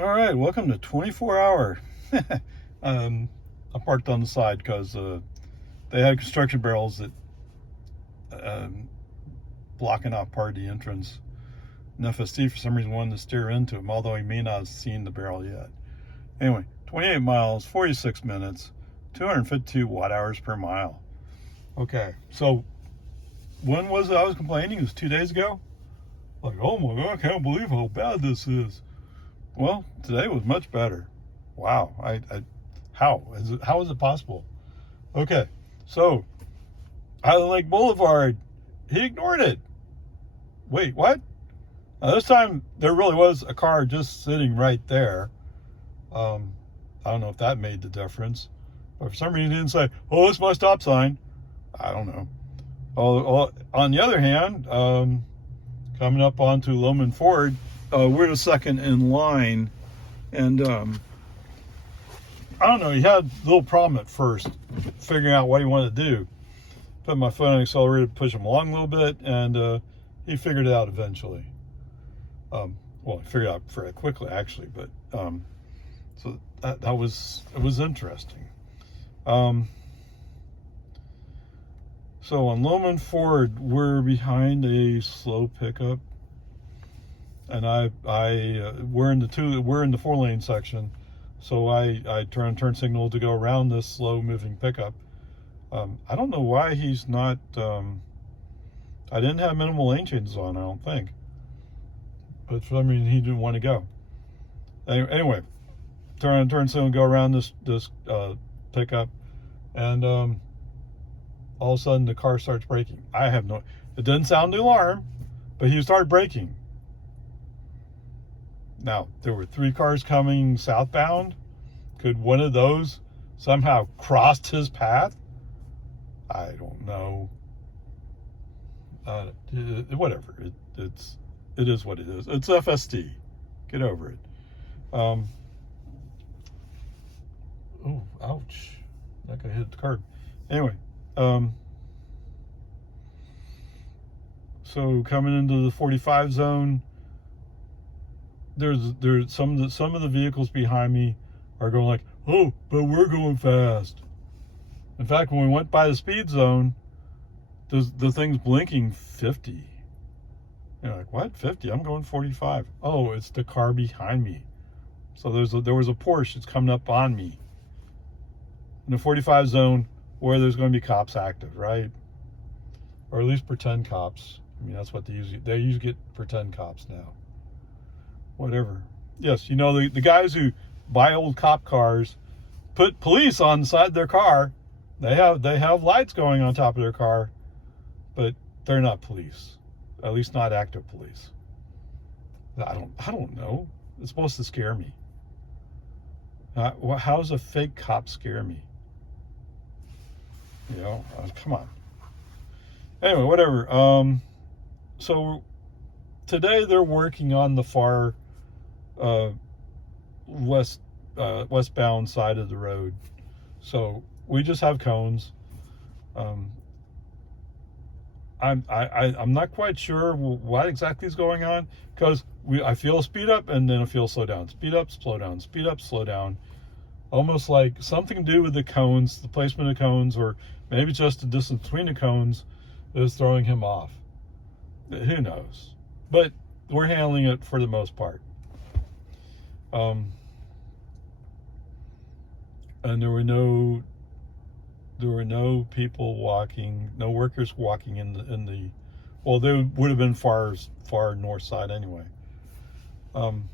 All right, welcome to 24 Hour. I parked on the side because they had construction barrels that blocking off part of the entrance. And FSD for some reason wanted to steer into him, although he may not have seen the barrel yet. Anyway, 28 miles, 46 minutes, 252 watt hours per mile. Okay, so when was it I was complaining? It was 2 days ago? Like, oh my God, I can't believe how bad this is. Well, today was much better. Wow. How is it possible? Okay. So, Island Lake Boulevard, he ignored it. Wait, what? This time there really was a car just sitting right there. I don't know if that made the difference. But for some reason he didn't say, oh, it's my stop sign. I don't know. On the other hand, coming up onto Loman Ford, we're the second in line, and I don't know, he had a little problem at first figuring out what he wanted to do. Put my foot on the accelerator to push him along a little bit, and he figured it out eventually. Well, he figured it out very quickly, actually, but so it was interesting. So on Loman Ford, we're behind a slow pickup, and we're in the 4-lane section, so I turn signal to go around this slow moving pickup. I don't know why he's not. I didn't have minimal lane changes on, I don't think, but for some reason he didn't want to go. Anyway, turn signal, go around this pickup, and all of a sudden the car starts braking. It didn't sound the alarm, but he started braking. Now, there were 3 cars coming southbound. Could one of those somehow crossed his path? I don't know. Whatever. It is what it is. It's FSD. Get over it. Oh, ouch. That guy hit the curb. Anyway, so coming into the 45 zone, there's some of the vehicles behind me are going like, oh, but we're going fast. In fact, when we went by the speed zone, the thing's blinking 50. You're like, what? 50? I'm going 45. Oh, it's the car behind me. So there was a Porsche that's coming up on me in the 45 zone where there's going to be cops active, right? Or at least pretend cops. I mean, that's what they usually get, pretend cops now. Whatever. Yes, the guys who buy old cop cars, put police on the side of their car. They have lights going on top of their car, but they're not police. At least not active police. I don't know. It's supposed to scare me. How does a fake cop scare me? Come on. Anyway, whatever. So today they're working on the far westbound side of the road. So we just have cones. I'm not quite sure what exactly is going on, because I feel a speed up and then I feel slow down, speed up, slow down, speed up, slow down. Almost like something to do with the cones, the placement of cones, or maybe just the distance between the cones is throwing him off. Who knows? But we're handling it for the most part. And there were no people walking, no workers walking in the well, they would have been far north side anyway.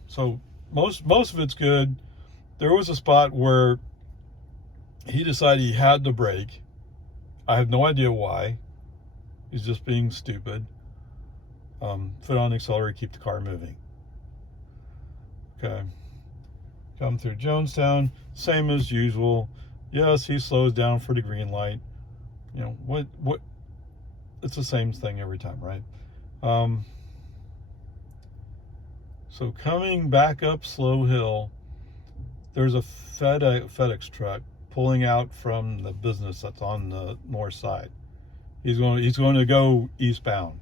So most of it's good. There was a spot where he decided he had to brake. I have no idea why. He's just being stupid. Foot on the accelerator, keep the car moving. Okay. Come through Jonestown, same as usual. Yes, he slows down for the green light. What? It's the same thing every time, right? So coming back up Slow Hill, there's a FedEx truck pulling out from the business that's on the north side. He's going to go eastbound.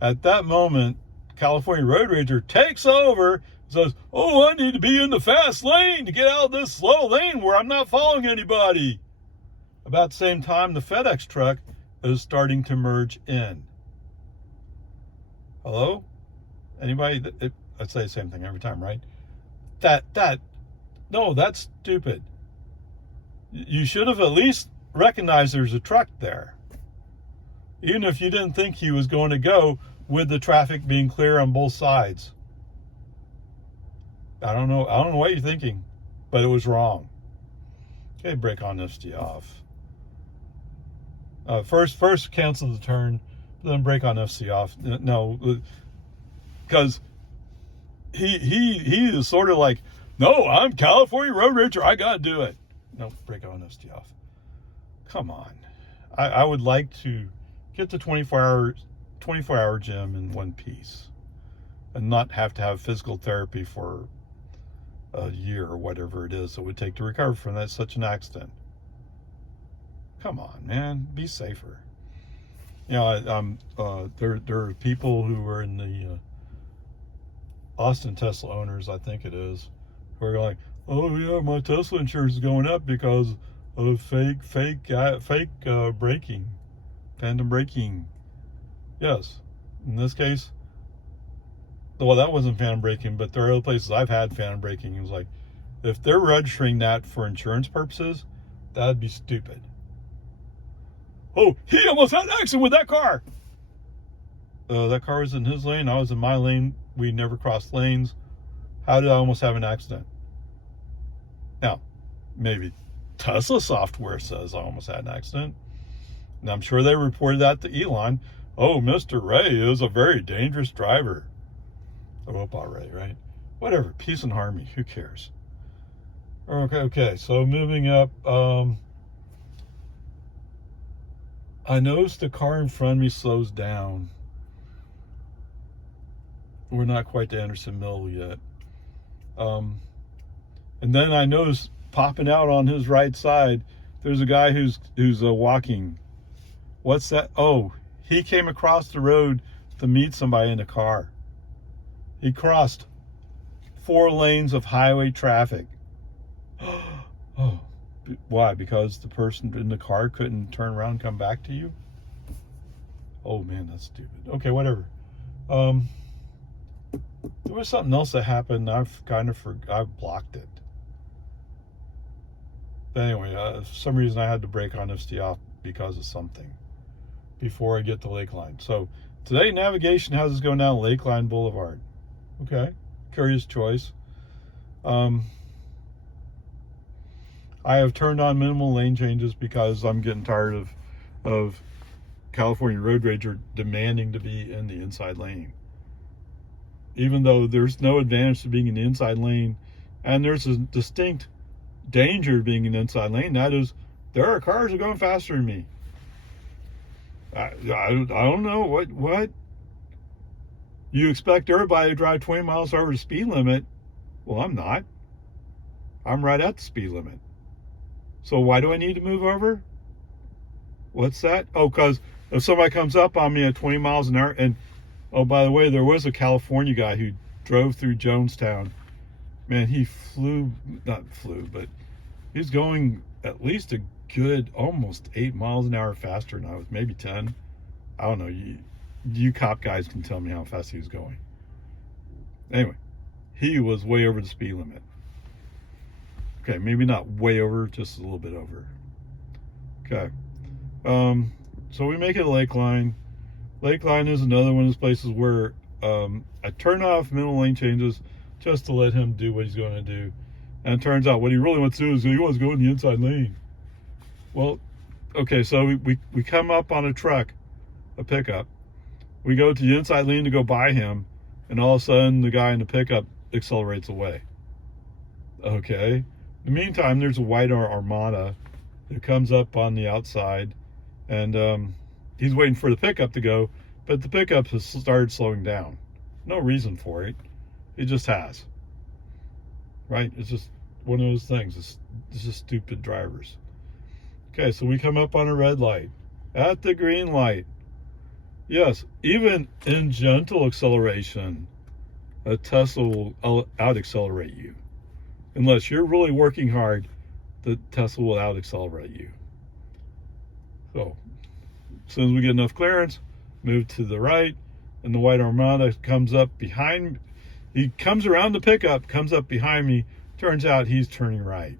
At that moment, California road rager takes over, says, "Oh, I need to be in the fast lane to get out of this slow lane where I'm not following anybody." About the same time, the FedEx truck is starting to merge in. Hello? Anybody? I say the same thing every time, right? No, that's stupid. You should have at least recognized there's a truck there. Even if you didn't think he was going to go with the traffic being clear on both sides. I don't know what you're thinking, but it was wrong. Okay, brake on FD off. First cancel the turn, then brake on FC off. No, because he is sort of like, no, I'm California road rager, I gotta do it. No, brake on FC off. Come on. I would like to get the 24-hour gym in one piece and not have to have physical therapy for a year or whatever it is it would take to recover from that such an accident. Come on, man, be safer. You know, there are people who are in the Austin Tesla owners, I think it is, who are like, oh yeah, my Tesla insurance is going up because of fake braking, phantom braking. Yes, in this case, well, that wasn't phantom braking, but there are other places I've had phantom braking. It was like, if they're registering that for insurance purposes, that'd be stupid. Oh, he almost had an accident with that car. That car was in his lane. I was in my lane. We never crossed lanes. How did I almost have an accident? Now, maybe Tesla software says I almost had an accident. And I'm sure they reported that to Elon. Oh, Mr. Ray is a very dangerous driver. Oh, Ray, right? Whatever. Peace and harmony. Who cares? Okay. So moving up. I noticed the car in front of me slows down. We're not quite to Anderson Mill yet. And then I noticed popping out on his right side, there's a guy who's walking. What's that? Oh, he came across the road to meet somebody in a car. He crossed 4 lanes of highway traffic. Oh. Why? Because the person in the car couldn't turn around and come back to you? Oh man, that's stupid. Okay, whatever. There was something else that happened. I've blocked it. But anyway, for some reason I had to brake on FD off because of something before I get to Lakeline. So today navigation has us going down Lakeline Boulevard. Okay, curious choice. I have turned on minimal lane changes because I'm getting tired of California road rager demanding to be in the inside lane. Even though there's no advantage to being in the inside lane, and there's a distinct danger of being in the inside lane, that is, there are cars that are going faster than me. I don't know, what? You expect everybody to drive 20 miles over the speed limit. Well, I'm not. I'm right at the speed limit. So why do I need to move over? What's that? Oh, because if somebody comes up on me at 20 miles an hour, and oh, by the way, there was a California guy who drove through Jonestown. Man, he but he's going at least a good almost 8 miles an hour faster than I was, maybe 10. I don't know. You cop guys can tell me how fast he was going. Anyway, he was way over the speed limit. Okay, maybe not way over, just a little bit over. Okay. So we make it a Lakeline. Lakeline is another one of those places where I turn off minimal lane changes just to let him do what he's going to do. And it turns out what he really wants to do is he wants to go in the inside lane. Well, okay, so we come up on a truck, a pickup. We go to the inside lane to go by him, and all of a sudden the guy in the pickup accelerates away. Okay. In the meantime, there's a white Armada that comes up on the outside, and he's waiting for the pickup to go, but the pickup has started slowing down. No reason for it. It just has. Right? It's just one of those things. It's just stupid drivers. Okay, so we come up on a red light. At the green light, Yes, even in gentle acceleration, a Tesla will out accelerate you. Unless you're really working hard, the Tesla will out accelerate you. So, as soon as we get enough clearance, move to the right, and the white Armada comes up behind. He comes around the pickup, comes up behind me. Turns out he's turning right.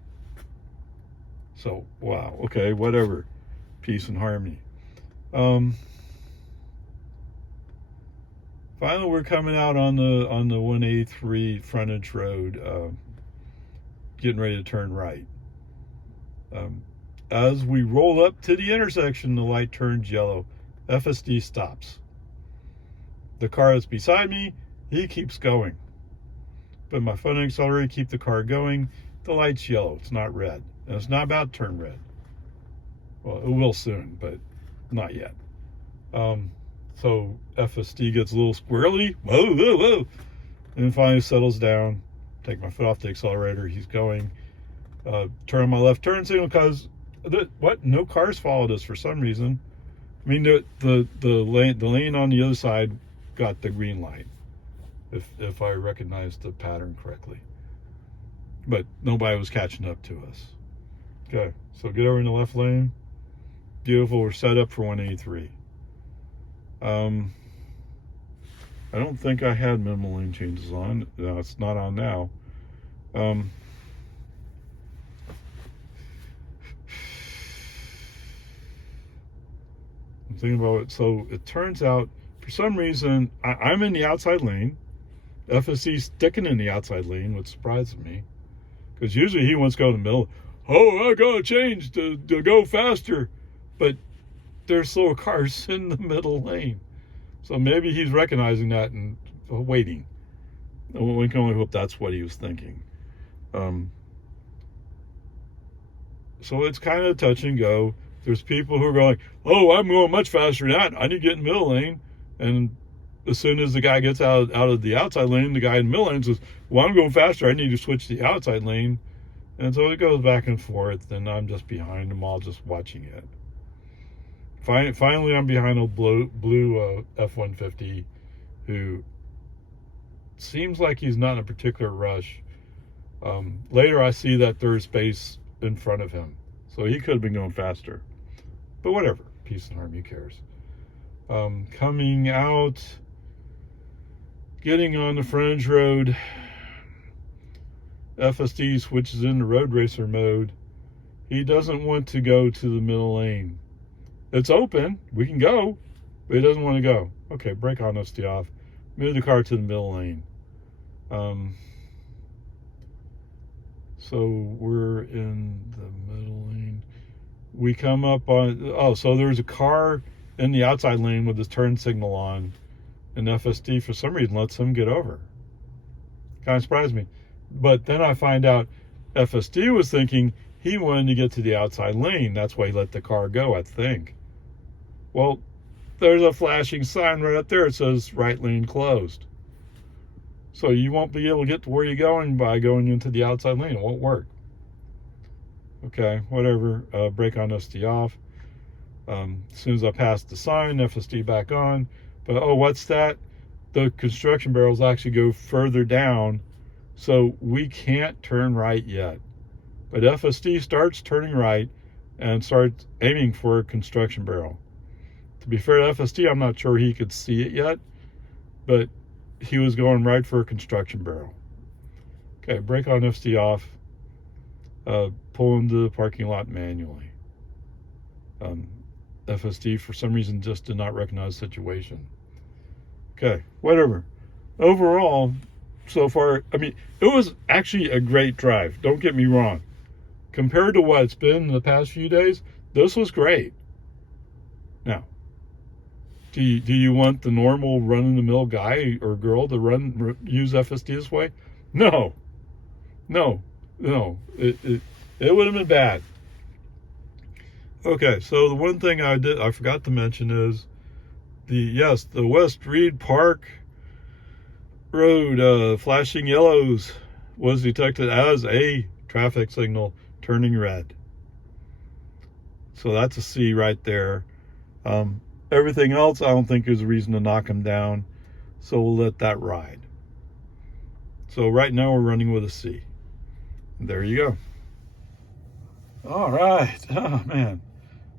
So, wow, okay, whatever. Peace and harmony. Finally, we're coming out on the 183 frontage road, getting ready to turn right. As we roll up to the intersection, the light turns yellow. FSD stops. The car that's beside me, he keeps going. But my foot and accelerator keep the car going. The light's yellow. It's not red. And it's not about to turn red. Well, it will soon, but not yet. So FSD gets a little squirrely. Whoa, whoa, whoa. And finally settles down. Take my foot off the accelerator. He's going. Turn on my left turn signal because no cars followed us for some reason. I mean, the lane on the other side got the green light, if I recognized the pattern correctly. But nobody was catching up to us. Okay, so get over in the left lane. Beautiful. We're set up for 183. I don't think I had minimal lane changes on. No, it's not on now. I'm thinking about it. So it turns out, for some reason, I'm in the outside lane. FSC's sticking in the outside lane, which surprises me. Because usually he wants to go in the middle. Oh, I gotta change to go faster. But there's slower cars in the middle lane. So maybe he's recognizing that and waiting. We can only hope that's what he was thinking. So it's kind of touch and go. There's people who are going, oh, I'm going much faster than that. I need to get in the middle lane. And as soon as the guy gets out of the outside lane, the guy in the middle lane says, well, I'm going faster. I need to switch to the outside lane. And so it goes back and forth. And I'm just behind them all, just watching it. Finally, I'm behind a blue F-150 who seems like he's not in a particular rush. Later, I see that there's space in front of him. So he could have been going faster. But whatever. Peace and harmony, who cares? Coming out, getting on the frontage road, FSD switches into road racer mode. He doesn't want to go to the middle lane. It's open. We can go. But he doesn't want to go. Okay, brake on, honesty off. Move the car to the middle lane. So we're in the middle lane. We come up on... so there's a car in the outside lane with his turn signal on. And FSD, for some reason, lets him get over. Kind of surprised me. But then I find out FSD was thinking he wanted to get to the outside lane. That's why he let the car go, I think. Well, there's a flashing sign right up there. It says right lane closed. So you won't be able to get to where you're going by going into the outside lane. It won't work. Okay, whatever. Brake on, honesty off. As soon as I pass the sign, FSD back on. But, oh, what's that? The construction barrels actually go further down. So we can't turn right yet. But FSD starts turning right and starts aiming for a construction barrel. To be fair to FSD, I'm not sure he could see it yet, but he was going right for a construction barrel. Okay, brake on, FSD off, pull into the parking lot manually. FSD, for some reason, just did not recognize the situation. Okay, whatever. Overall, so far, I mean, it was actually a great drive. Don't get me wrong. Compared to what it's been in the past few days, this was great. Now, do you want the normal run-of-the-mill guy or girl to use FSD this way? No. It would have been bad. Okay, so the one thing I forgot to mention is the West Reed Park Road flashing yellows was detected as a traffic signal turning red. So that's a C right there. Everything else, I don't think there's a reason to knock him down. So we'll let that ride. So right now we're running with a C. There you go. All right. Oh, man.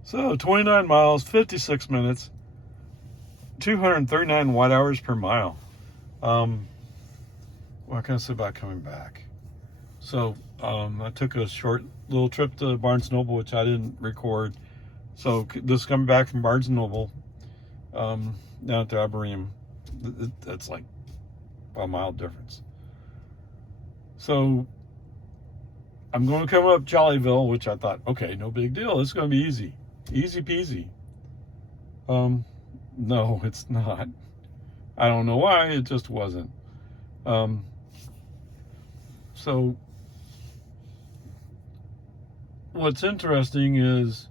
So 29 miles, 56 minutes, 239 watt hours per mile. What can I say about coming back? So I took a short little trip to Barnes & Noble, which I didn't record. So this is coming back from Barnes & Noble down to Aberreen. That's like a mile difference. So I'm going to come up Jollyville, which I thought, okay, no big deal. It's going to be easy. Easy peasy. No, it's not. I don't know why. It just wasn't. So what's interesting is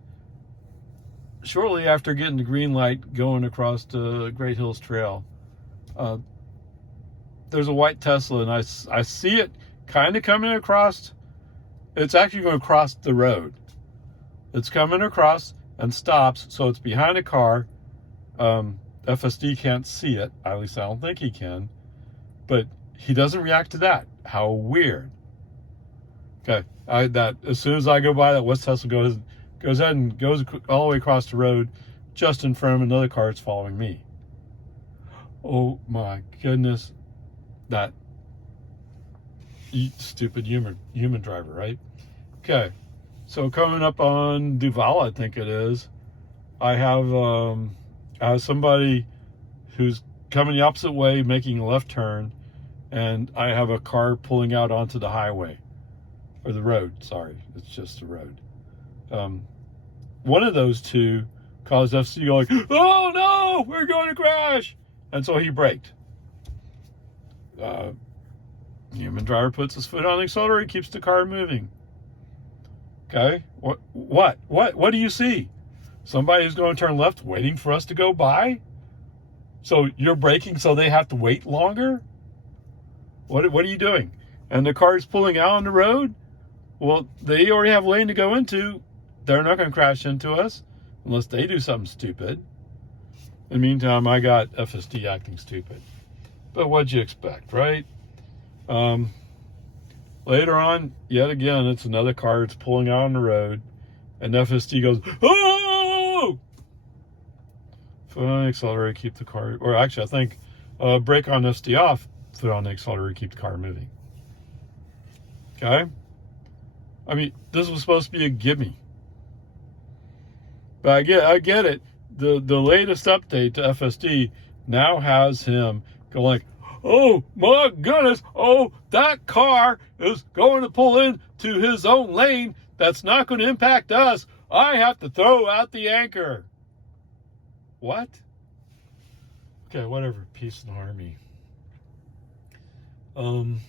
shortly after getting the green light going across the Great Hills Trail, there's a white Tesla, and I see it kind of coming across. It's actually going to cross the road. It's coming across and stops, so it's behind a car. FSD can't see it. At least I don't think he can. But he doesn't react to that. How weird. Okay, that as soon as I go by, that West Tesla goes ahead and goes all the way across the road, just in front of another car that's following me. Oh my goodness, that stupid human driver, right? Okay, so coming up on Duval, I think it is, I have somebody who's coming the opposite way, making a left turn, and I have a car pulling out onto the highway, or the road, sorry, it's just the road. One of those two caused FC to go like, oh no, we're going to crash, and so he braked. Human driver puts his foot on the accelerator, keeps the car moving. Okay, what do you see? Somebody is going to turn left, waiting for us to go by? So you're braking so they have to wait longer? What are you doing? And the car is pulling out on the road? Well, they already have lane to go into. They're not going to crash into us unless they do something stupid. In the meantime, I got FSD acting stupid. But what'd you expect, right? Later on, yet again, it's another car that's pulling out on the road, and FSD goes, oh! Foot on the accelerator, keep the car, or actually, I think brake on FSD off, foot on the accelerator, keep the car moving. Okay? I mean, this was supposed to be a gimme. But I get it. The latest update to FSD now has him go like, oh my goodness, oh, that car is going to pull into his own lane. That's not going to impact us. I have to throw out the anchor. What? Okay, whatever. Peace and harmony. And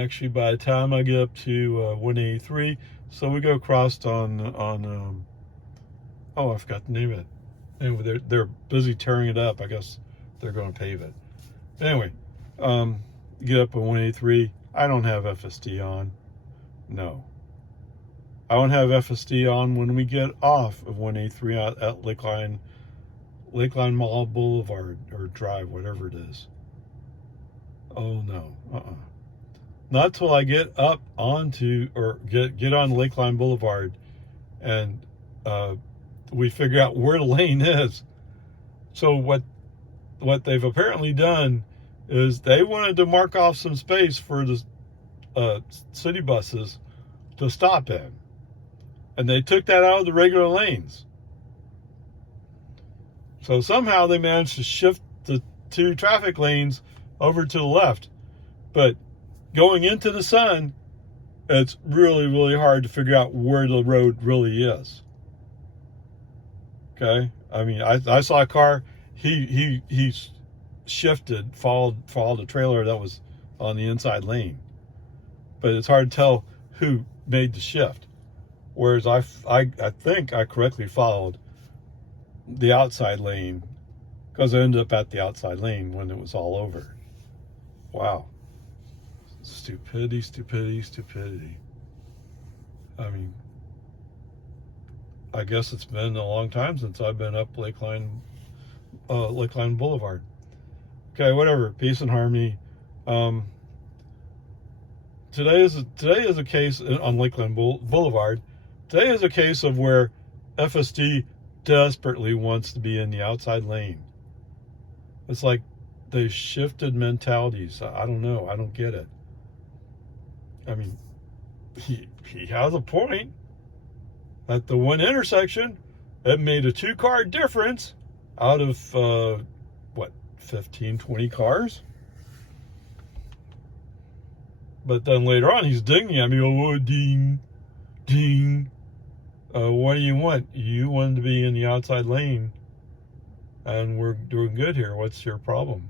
actually, by the time I get up to 183, so we go across on oh, I forgot the name of it. Anyway, they're busy tearing it up. I guess they're going to pave it. Anyway, get up at 183. I don't have FSD on. No. I won't have FSD on when we get off of 183 at Lakeline Mall Boulevard or Drive, whatever it is. Oh no. Not till I get up onto or get on Lakeline Boulevard and we figure out where the lane is. So what they've apparently done is they wanted to mark off some space for the city buses to stop in. And they took that out of the regular lanes. So somehow they managed to shift the two traffic lanes over to the left. But going into the sun, it's really, really hard to figure out where the road really is. Okay? I mean, I saw a car, he shifted, followed a trailer that was on the inside lane. But it's hard to tell who made the shift. Whereas I think I correctly followed the outside lane because I ended up at the outside lane when it was all over. Wow. Stupidity. I mean, I guess it's been a long time since I've been up Lakeline Boulevard. Okay, whatever. Peace and harmony. Today is a case on Lakeline Boulevard. Today is a case of where FSD desperately wants to be in the outside lane. It's like they shifted mentalities. I don't know. I don't get it. I mean, he has a point. At the one intersection, it made a 2-car difference out of, 15, 20 cars? But then later on, he's dinging at me. Oh, ding, ding. What do you want? You wanted to be in the outside lane, and we're doing good here. What's your problem?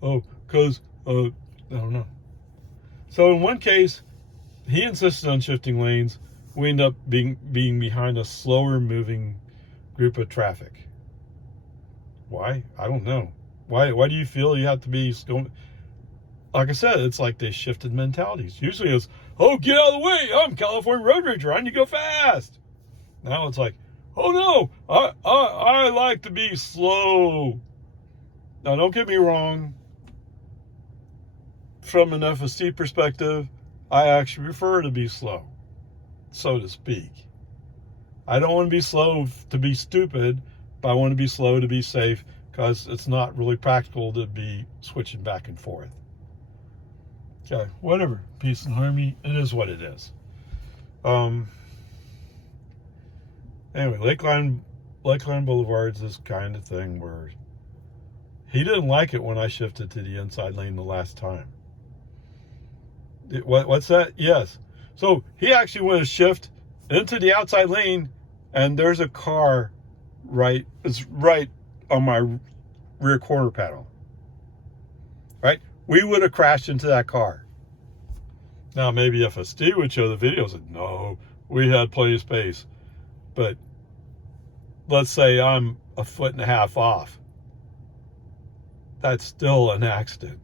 Oh, because, I don't know. So in one case, he insisted on shifting lanes. We end up being behind a slower moving group of traffic. Why? I don't know. Why do you feel you have to be going? Like I said, it's like they shifted mentalities. Usually it's, oh, get out of the way. I'm California Road Ranger. I need to go fast. Now it's like, oh no, I like to be slow. Now don't get me wrong. From an FSD perspective, I actually prefer to be slow, so to speak. I don't want to be slow to be stupid, but I want to be slow to be safe, because it's not really practical to be switching back and forth. Okay, whatever. Peace and harmony. It is what it is. Anyway, Lakeline Boulevard's this kind of thing where he didn't like it when I shifted to the inside lane the last time. What's that? Yes. So he actually went to shift into the outside lane, and there's a car it's right on my rear quarter panel. Right? We would have crashed into that car. Now, maybe FSD would show the videos and no, we had plenty of space. But let's say I'm 1.5 feet off. That's still an accident.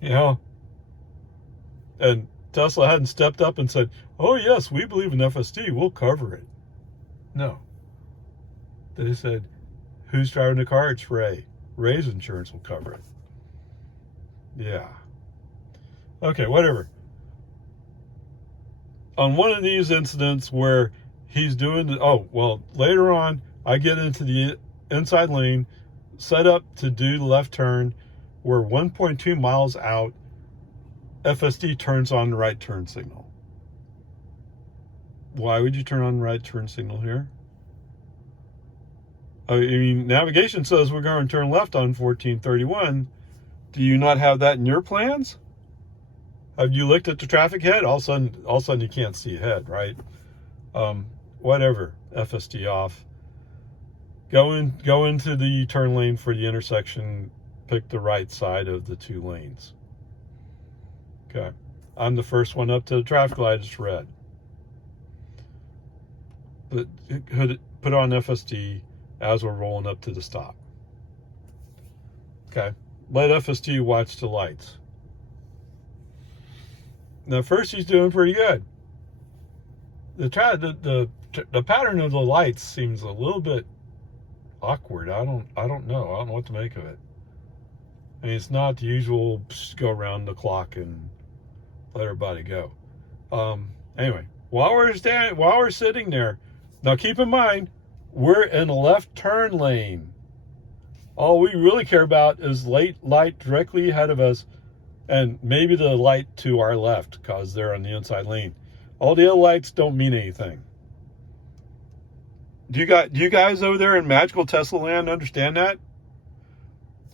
You know? And Tesla hadn't stepped up and said, oh yes, we believe in FSD, we'll cover it. No. They said, who's driving the car? It's Ray. Ray's insurance will cover it. Yeah. Okay, whatever. On one of these incidents where he's doing later on, I get into the inside lane, set up to do the left turn. We're 1.2 miles out. FSD turns on the right turn signal. Why would you turn on the right turn signal here? I mean, navigation says we're going to turn left on 1431. Do you not have that in your plans? Have you looked at the traffic head? All of a sudden you can't see ahead, right? Whatever. FSD off. Go into the turn lane for the intersection. Pick the right side of the 2 lanes. Okay. I'm the first one up to the traffic light. It's red. But put on FSD as we're rolling up to the stop. Okay. Let FSD watch the lights. Now, first he's doing pretty good. The pattern of the lights seems a little bit awkward. I don't know. I don't know what to make of it. I mean, it's not the usual go around the clock and let everybody go. Anyway, while we're sitting there, now keep in mind, we're in a left turn lane. All we really care about is light directly ahead of us, and maybe the light to our left, because they're on the inside lane. All the other lights don't mean anything. Do you guys over there in magical Tesla land understand that?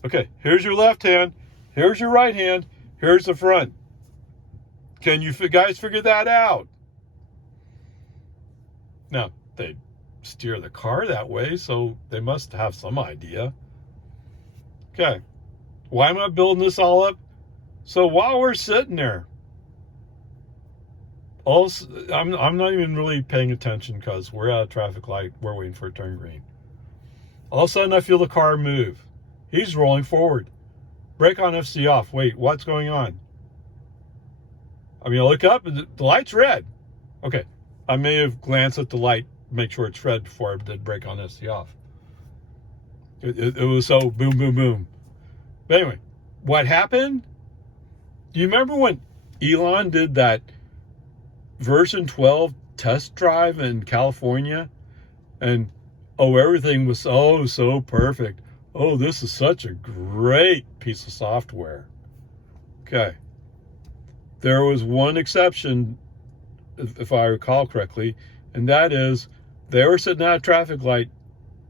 Okay, here's your left hand, here's your right hand, here's the front. Can you guys figure that out? Now, they steer the car that way, so they must have some idea. Okay, why am I building this all up? So while we're sitting there, I'm not even really paying attention because we're at a traffic light. We're waiting for a turn green. All of a sudden, I feel the car move. He's rolling forward. Brake on, FC off. Wait, what's going on? I mean, I look up and the light's red. Okay, I may have glanced at the light, make sure it's red before I did brake on this off. It was so boom, boom, boom. But anyway, what happened? Do you remember when Elon did that version 12 test drive in California? And, oh, everything was so perfect. Oh, this is such a great piece of software. Okay. There was one exception, if I recall correctly, and that is they were sitting at a traffic light,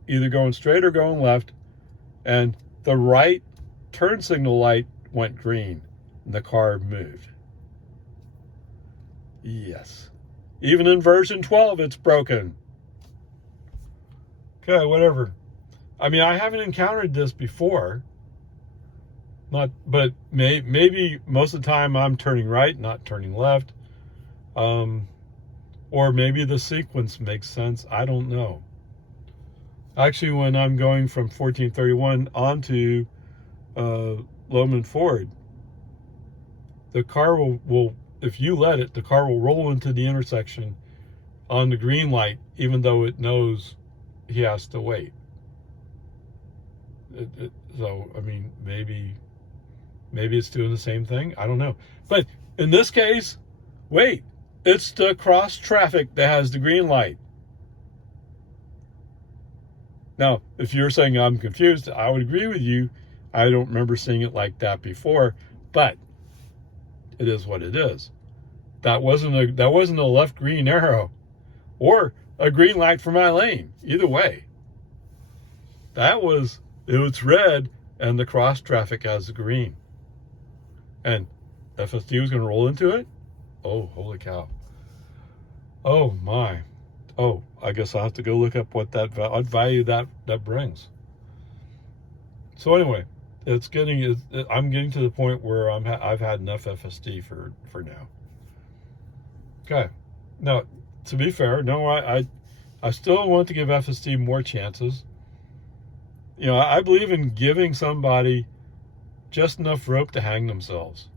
either going straight or going left, and the right turn signal light went green, and the car moved. Yes. Even in version 12, it's broken. Okay, whatever. I mean, I haven't encountered this before. But maybe most of the time I'm turning right, not turning left. Or maybe the sequence makes sense. I don't know. Actually, when I'm going from 1431 onto Lowman Ford, the car will, if you let it, the car will roll into the intersection on the green light, even though it knows he has to wait. So, I mean, maybe it's doing the same thing. I don't know. But in this case, wait, it's the cross traffic that has the green light. Now, if you're saying I'm confused, I would agree with you. I don't remember seeing it like that before, but it is what it is. That wasn't a left green arrow or a green light for my lane. Either way, it was red and the cross traffic has the green. And FSD was going to roll into it? Oh, holy cow. Oh, my. Oh, I guess I'll have to go look up what value that brings. So anyway, I'm getting to the point where I've had enough FSD for now. Okay. Now, to be fair, no, I still want to give FSD more chances. You know, I believe in giving somebody just enough rope to hang themselves.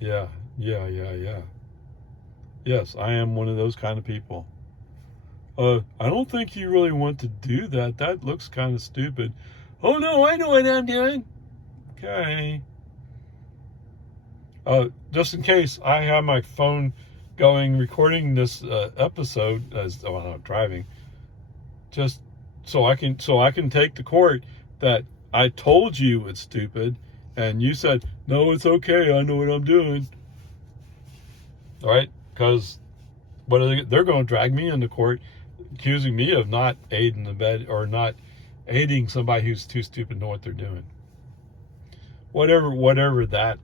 Yeah. Yes, I am one of those kind of people. I don't think you really want to do that. That looks kind of stupid. Oh no, I know what I'm doing. Okay. Just in case, I have my phone going, recording this episode as I'm driving, just so I can take to court that I told you it's stupid, and you said, no, it's okay, I know what I'm doing. All right, because they're going to drag me into court, accusing me of not aiding the bed or not aiding somebody who's too stupid to know what they're doing. Whatever that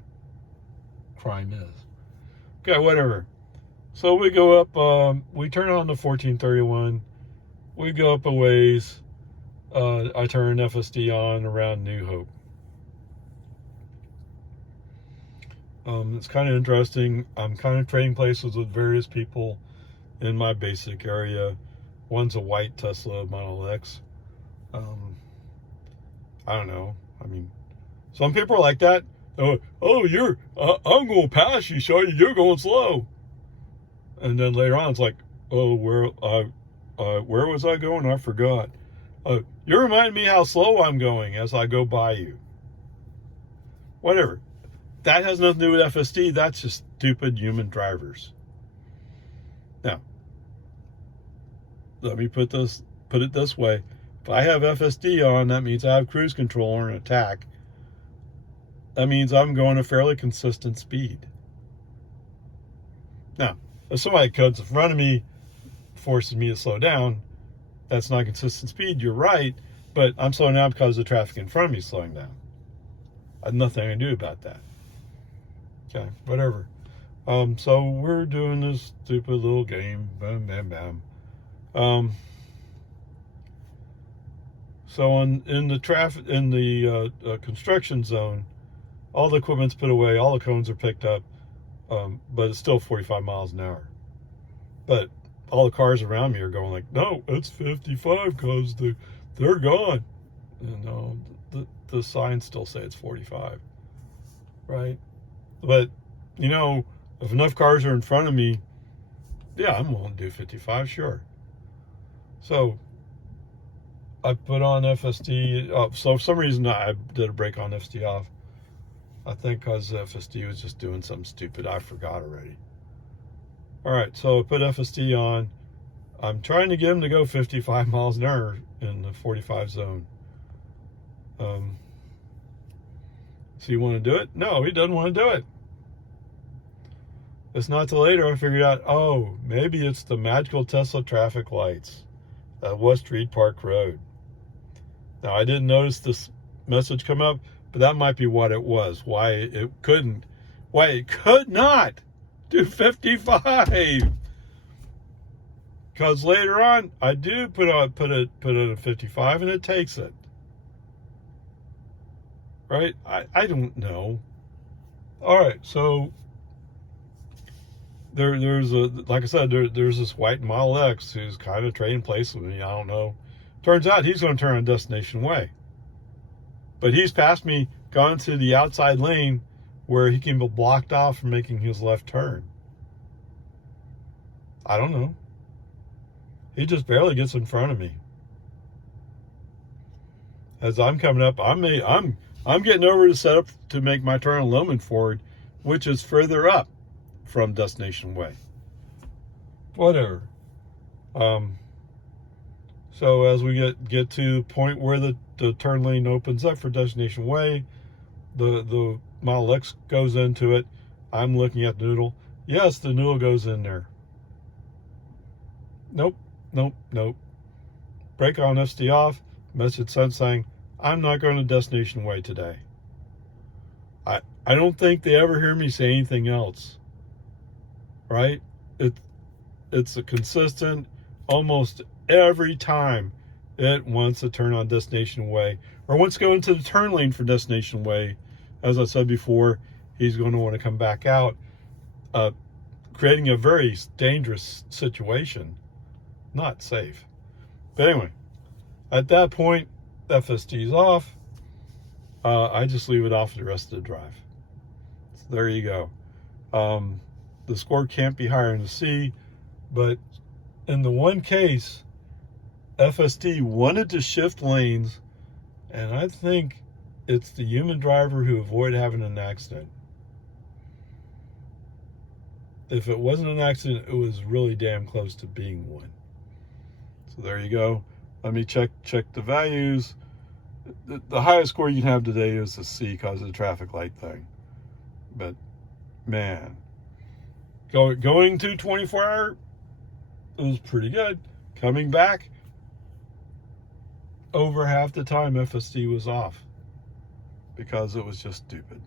crime is. Okay, whatever. So we go up, we turn on the 1431, we go up a ways, I turn FSD on around New Hope. It's kind of interesting. I'm kind of trading places with various people in my basic area. One's a white Tesla Model X. I don't know. I mean, some people are like that. I'm going to pass you, so you're going slow. And then later on, it's like, oh, where was I going? I forgot. You remind me how slow I'm going as I go by you. Whatever. That has nothing to do with FSD. That's just stupid human drivers. Now, let me put it this way. If I have FSD on, that means I have cruise control or an attack. That means I'm going a fairly consistent speed. Now, if somebody comes in front of me, forces me to slow down, that's not consistent speed, you're right, but I'm slowing down because the traffic in front of me is slowing down. I have nothing I can do about that. Okay, whatever. So we're doing this stupid little game. Bam, bam, bam. So in the construction zone, all the equipment's put away, all the cones are picked up, but it's still 45 miles an hour. But all the cars around me are going like, no, it's 55 because they're gone. And no, the signs still say it's 45, right? But, you know, If enough cars are in front of me, yeah, I'm willing to do 55, sure. So I put on FSD. So for some reason I did a brake on FSD off. I think because FSD was just doing something stupid. I forgot already. All right, so I put FSD on. I'm trying to get him to go 55 miles an hour in the 45 zone. So you want to do it? No, he doesn't want to do it. It's not till later I figured out, oh, maybe it's the magical Tesla traffic lights at West Reed Park Road. Now, I didn't notice this message come up, but that might be what it was. Why it could not do 55. Because later on, I do put it at 55, and it takes it. Right? I don't know. All right, so there's like I said, there's this white Model X who's kind of trading places with me. I don't know. Turns out he's going to turn on Destination Way. But he's passed me, gone to the outside lane where he can be blocked off from making his left turn. I don't know. He just barely gets in front of me. As I'm coming up, I'm getting over to set up to make my turn on Loman Ford, which is further up from Destination Way. Whatever. So as we get to the point where the turn lane opens up for Destination Way, the Model X goes into it. I'm looking at the noodle. Yes, the noodle goes in there. Nope. Brake on FSD off. Message sent saying, I'm not going to Destination Way today. I don't think they ever hear me say anything else. Right? It's a consistent, almost every time it wants to turn on Destination Way, or wants to go into the turn lane for Destination Way. As I said before, he's going to want to come back out, creating a very dangerous situation. Not safe. But anyway, at that point, FSD is off. I just leave it off for the rest of the drive. So there you go. The score can't be higher in the C, but in the one case, FSD wanted to shift lanes, and I think it's the human driver who avoided having an accident. If it wasn't an accident, it was really damn close to being one. So there you go. Let me check the values. The highest score you can have today is a C because of the traffic light thing. But man, going to 24-hour, it was pretty good. Coming back, over half the time FSD was off because it was just stupid.